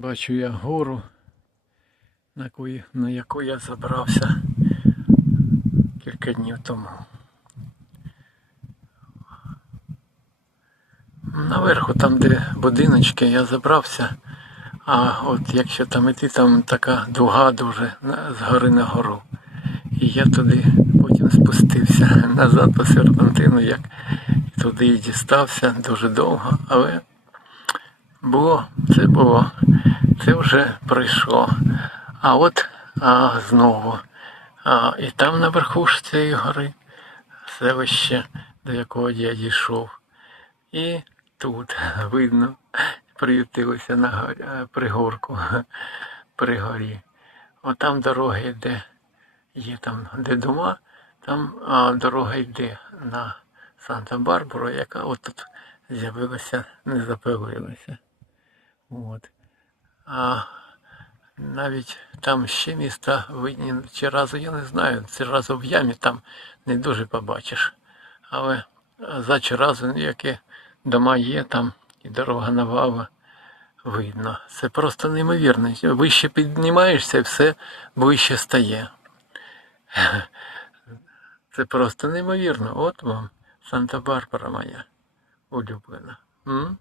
Бачу я гору, на яку, на яку я забрався кілька днів тому. Наверху, там, де будиночки, я забрався. А от якщо там іти, там така дуга дуже з гори на гору. І я туди потім спустився назад по серпантину, як туди і дістався дуже довго, але було, це було, це вже пройшло. А от а, знову. А, і там наверху ж цієї гори селище, до якого я дійшов. І тут видно, приютилося на е, пригорку при горі. Отам дорога йде, є там, де дома, там а, дорога йде на Санта-Барбару, яка отут з'явилася, не запилилася. От. А навіть там ще міста видні чи разу, я не знаю, чи разу в ямі там не дуже побачиш. Але за чи разу яке дома є там і дорога навала видно. Це просто неймовірно. Вище піднімаєшся і все вище стає. Це просто неймовірно. От вам Санта-Барбара моя улюблена. М?